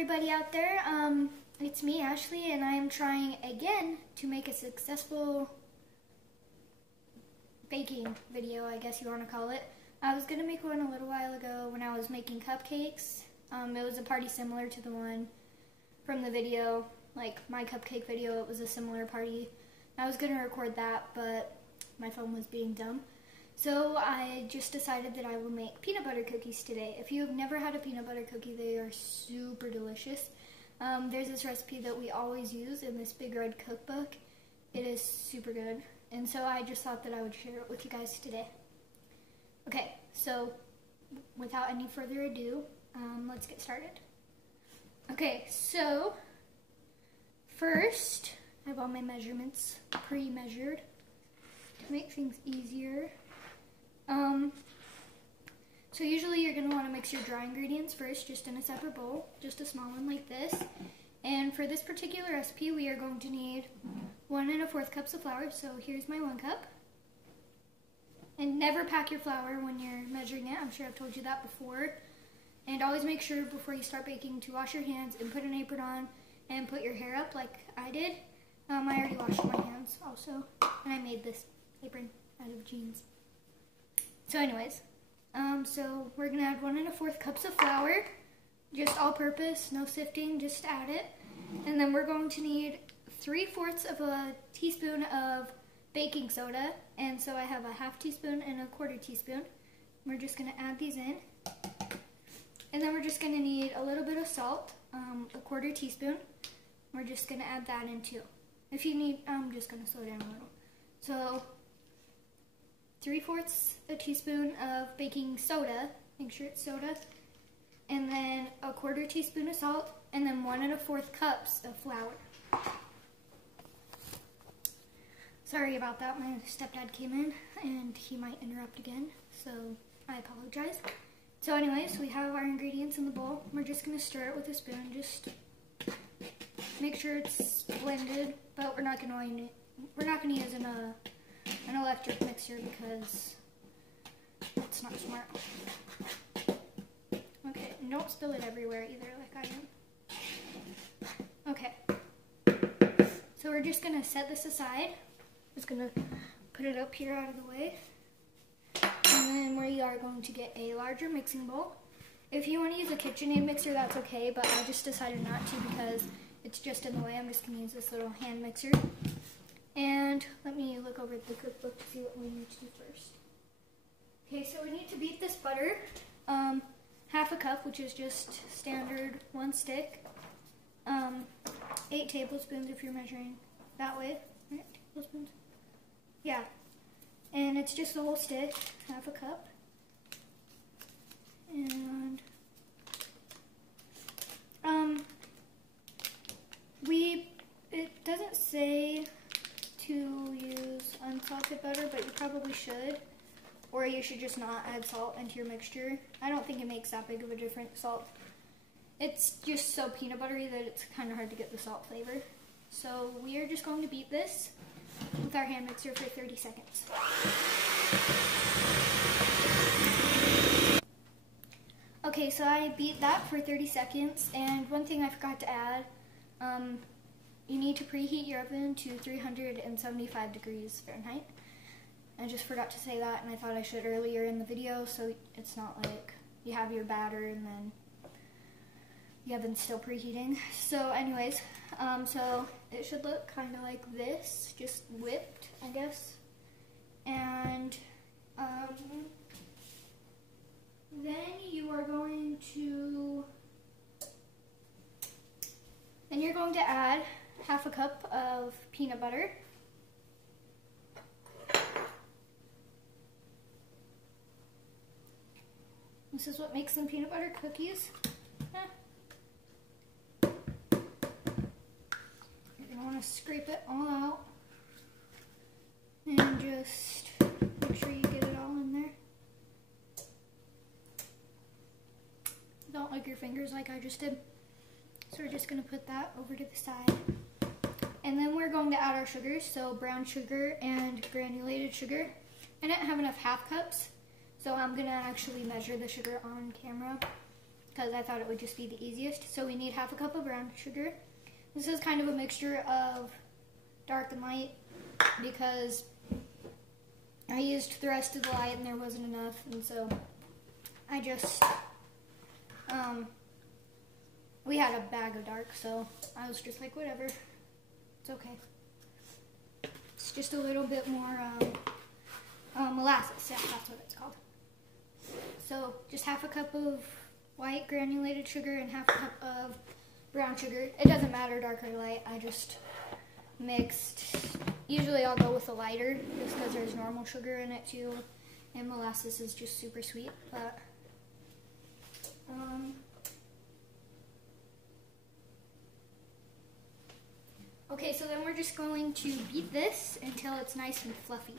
everybody out there. It's me, Ashley, and I am trying again to make a successful baking video, I guess you want to call it. I was going to make one a little while ago when I was making cupcakes. It was a party similar to the one from the video, like my cupcake video. It was a similar party. I was going to record that, but my phone was being dumb. So I just decided that I will make peanut butter cookies today. If you have never had a peanut butter cookie, they are super delicious. There's this recipe that we always use in this big red cookbook. It is super good. And so I just thought that I would share it with you guys today. Okay, so without any further ado, let's get started. Okay, so first I have all my measurements pre-measured to make things easier. So usually you're going to want to mix your dry ingredients first, just in a separate bowl, just a small one like this. And for this particular recipe, we are going to need 1 1/4 cups of flour. So here's my 1 cup. And never pack your flour when you're measuring it. I'm sure I've told you that before. And always make sure before you start baking to wash your hands and put an apron on and put your hair up like I did. I already washed my hands also, and I made this apron out of jeans. So anyways, so we're gonna add 1 1/4 cups of flour, just all-purpose, no sifting, just add it. And then we're going to need 3/4 of a teaspoon of baking soda, and so I have a 1/2 teaspoon and a 1/4 teaspoon. We're just gonna add these in, and then we're just gonna need a little bit of salt, a 1/4 teaspoon. We're just gonna add that in too. If you need, I'm just gonna slow down a little. So 3/4 a teaspoon of baking soda, make sure it's soda, and then a 1/4 teaspoon of salt, and then 1 1/4 cups of flour. Sorry about that, my stepdad came in and he might interrupt again, so I apologize. So anyways, we have our ingredients in the bowl. We're just gonna stir it with a spoon, just make sure it's blended, but we're not gonna use an electric mixer because it's not smart. Okay, and don't spill it everywhere either like I am. Okay, so we're just gonna set this aside. Just gonna put it up here out of the way. And then we are going to get a larger mixing bowl. If you want to use a KitchenAid mixer, that's okay, but I just decided not to because it's just in the way. I'm just gonna use this little hand mixer. And let me look over at the cookbook to see what we need to do first. Okay, so we need to beat this butter. 1/2 cup, which is just standard 1 stick. 8 tablespoons if you're measuring that way. Right, tablespoons? Yeah. And it's just the whole stick, 1/2 cup. And it doesn't say to use unsalted butter, but you probably should. Or you should just not add salt into your mixture. I don't think it makes that big of a difference, salt. It's just so peanut buttery that it's kind of hard to get the salt flavor. So we are just going to beat this with our hand mixer for 30 seconds. Okay, so I beat that for 30 seconds, and one thing I forgot to add, you need to preheat your oven to 375 degrees Fahrenheit. I just forgot to say that, and I thought I should earlier in the video, so it's not like you have your batter and then the oven's still preheating. So anyways, so it should look kind of like this, just whipped, I guess. And then you're going to add 1/2 cup of peanut butter. This is what makes them peanut butter cookies. You're going to want to scrape it all out and just make sure you get it all in there. Don't lick your fingers like I just did. So we're just going to put that over to the side. And then we're going to add our sugars, so brown sugar and granulated sugar. I didn't have enough 1/2 cups, so I'm going to actually measure the sugar on camera because I thought it would just be the easiest. So we need 1/2 cup of brown sugar. This is kind of a mixture of dark and light because I used the rest of the light and there wasn't enough, and so I just, we had a bag of dark, so I was just like, whatever, it's okay. It's just a little bit more molasses, yeah, that's what it's called. So just 1/2 cup of white granulated sugar and 1/2 cup of brown sugar. It doesn't matter dark or light, I just mixed. Usually I'll go with a lighter just because there's normal sugar in it too, and molasses is just super sweet, but okay, so then we're just going to beat this until it's nice and fluffy.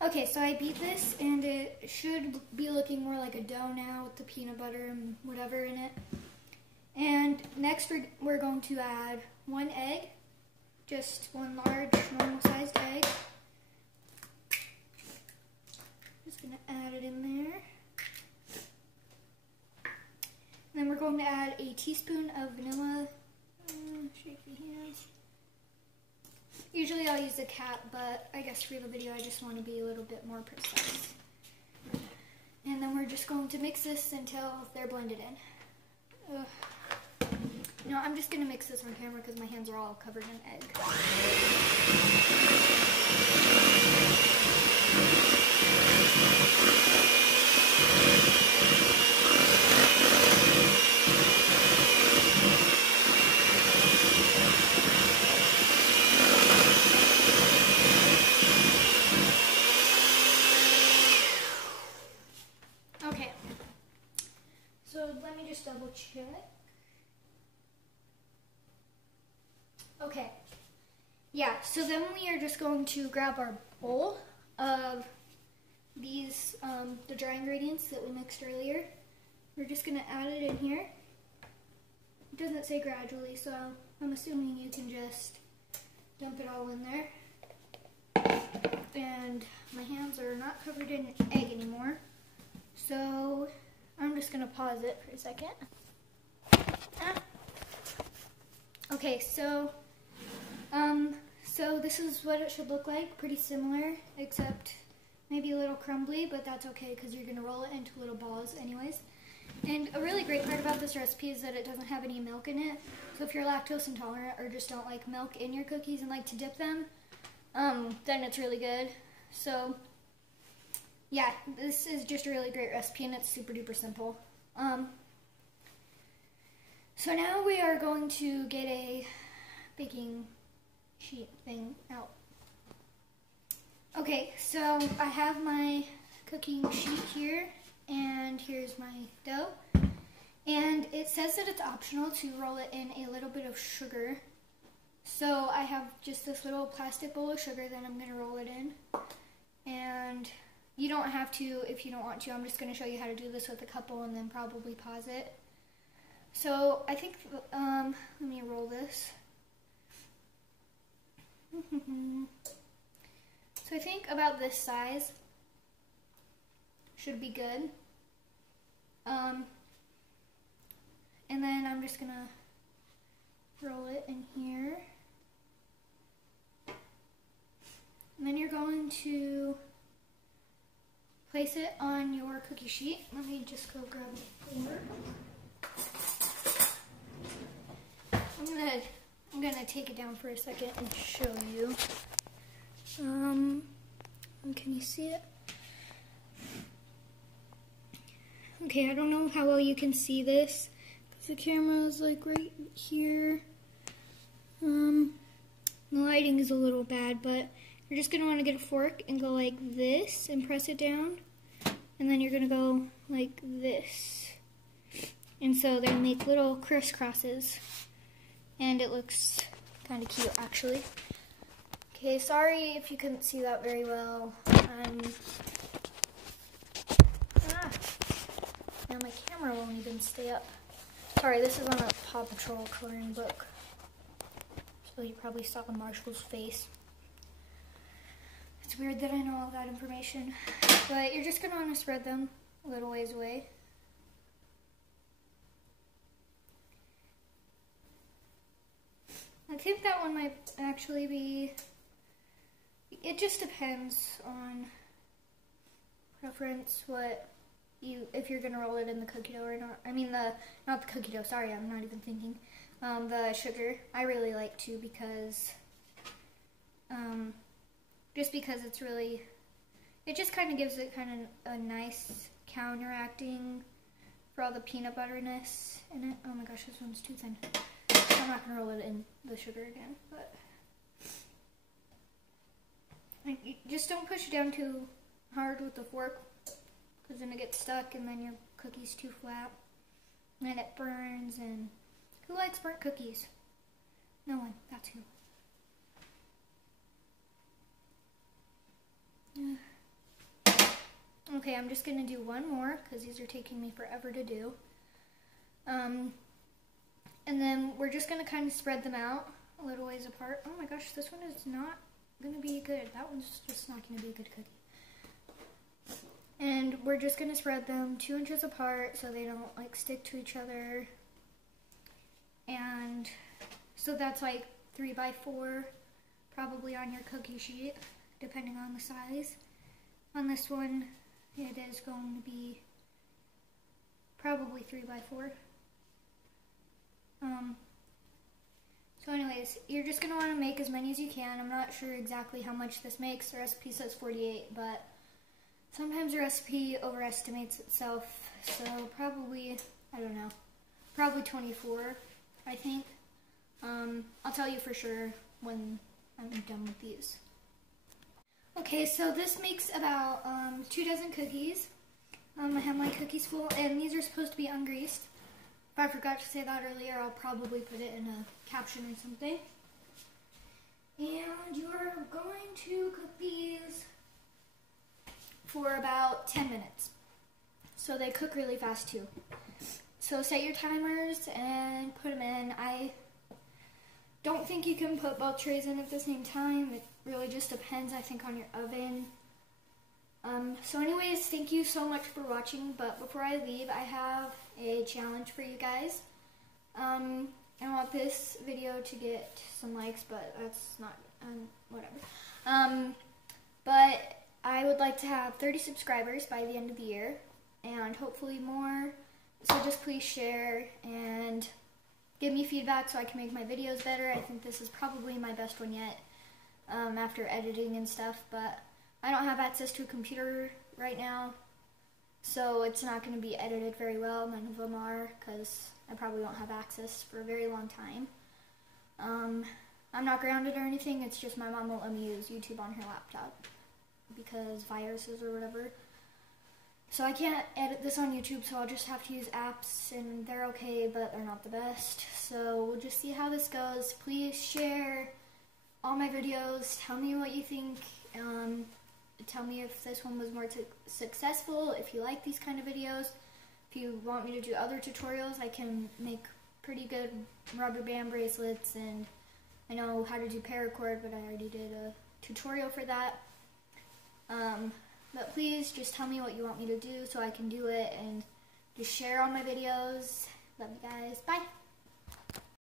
Okay, so I beat this and it should be looking more like a dough now with the peanut butter and whatever in it. And next we're going to add 1 egg, just 1 large normal sized egg. Just gonna add it in there. And then we're going to add a teaspoon of vanilla. Shake the hands. Usually I'll use a cap, but I guess for the video I just want to be a little bit more precise. And then we're just going to mix this until they're blended in. No, I'm just going to mix this on camera because my hands are all covered in egg. Okay, so let me just double check. Okay, yeah, so then we are just going to grab our bowl of these, the dry ingredients that we mixed earlier. We're just going to add it in here. It doesn't say gradually, so I'm assuming you can just dump it all in there. And my hands are not covered in egg anymore, so I'm just going to pause it for a second. Okay, so this is what it should look like, pretty similar, except maybe a little crumbly, but that's okay because you're going to roll it into little balls anyways. And a really great part about this recipe is that it doesn't have any milk in it, so if you're lactose intolerant or just don't like milk in your cookies and like to dip them, then it's really good. So yeah, this is just a really great recipe and it's super duper simple. So now we are going to get a baking sheet thing out. Okay, so I have my cooking sheet here, and here's my dough. And it says that it's optional to roll it in a little bit of sugar. So I have just this little plastic bowl of sugar that I'm going to roll it in. And you don't have to if you don't want to. I'm just going to show you how to do this with a couple and then probably pause it. So I think, let me roll this. So I think about this size should be good. And then I'm just gonna roll it in here. And then you're going to place it on your cookie sheet. Let me just go grab a finger. I'm gonna take it down for a second and show you. Can you see it? Okay, I don't know how well you can see this because the camera is like right here. The lighting is a little bad, but you're just gonna want to get a fork and go like this and press it down, and then you're gonna go like this, and so they make little crisscrosses. And it looks kind of cute, actually. Okay, sorry if you couldn't see that very well. Now my camera won't even stay up. Sorry, this is on a Paw Patrol coloring book. So you probably saw Marshall's face. It's weird that I know all that information. But you're just going to want to spread them a little ways away. think that one might actually be, it just depends on preference if you're gonna roll it in the cookie dough or not. I mean not the cookie dough, sorry, I'm not even thinking. The sugar, I really like to because, just because it's really, it just kind of gives it kind of a nice counteracting for all the peanut butterness in it. Oh my gosh, this one's too thin. I'm not gonna roll it in the sugar again, but you just don't push it down too hard with the fork, because then it gets stuck and then your cookie's too flat. And then it burns, and who likes burnt cookies? No one, that's who. Okay, I'm just gonna do one more because these are taking me forever to do. And then we're just gonna kind of spread them out a little ways apart. Oh my gosh, this one is not gonna be good. That one's just not gonna be a good cookie. And we're just gonna spread them 2 inches apart so they don't like stick to each other. And so that's like 3 by 4 probably on your cookie sheet, depending on the size. On this one, it is going to be probably 3 by 4. So anyways, you're just going to want to make as many as you can. I'm not sure exactly how much this makes. The recipe says 48, but sometimes the recipe overestimates itself. So probably, I don't know, probably 24, I think. I'll tell you for sure when I'm done with these. Okay, so this makes about 2 dozen cookies. I have my cookies full, and these are supposed to be ungreased. If I forgot to say that earlier, I'll probably put it in a caption or something. And you're going to cook these for about 10 minutes. So they cook really fast too. So set your timers and put them in. I don't think you can put both trays in at the same time. It really just depends, I think, on your oven. So anyways, thank you so much for watching, but before I leave, I have a challenge for you guys. I want this video to get some likes, but that's not, whatever. But I would like to have 30 subscribers by the end of the year, and hopefully more. So just please share and give me feedback so I can make my videos better. I think this is probably my best one yet, after editing and stuff, but I don't have access to a computer right now, so it's not going to be edited very well. None of them are, because I probably won't have access for a very long time. I'm not grounded or anything, it's just my mom won't let me use YouTube on her laptop because viruses or whatever. So I can't edit this on YouTube, so I'll just have to use apps, and they're okay, but they're not the best. So we'll just see how this goes. Please share all my videos. Tell me what you think. Tell me if this one was more successful, if you like these kind of videos. If you want me to do other tutorials, I can make pretty good rubber band bracelets, and I know how to do paracord, but I already did a tutorial for that. But please just tell me what you want me to do so I can do it, and just share all my videos. Love you guys. Bye.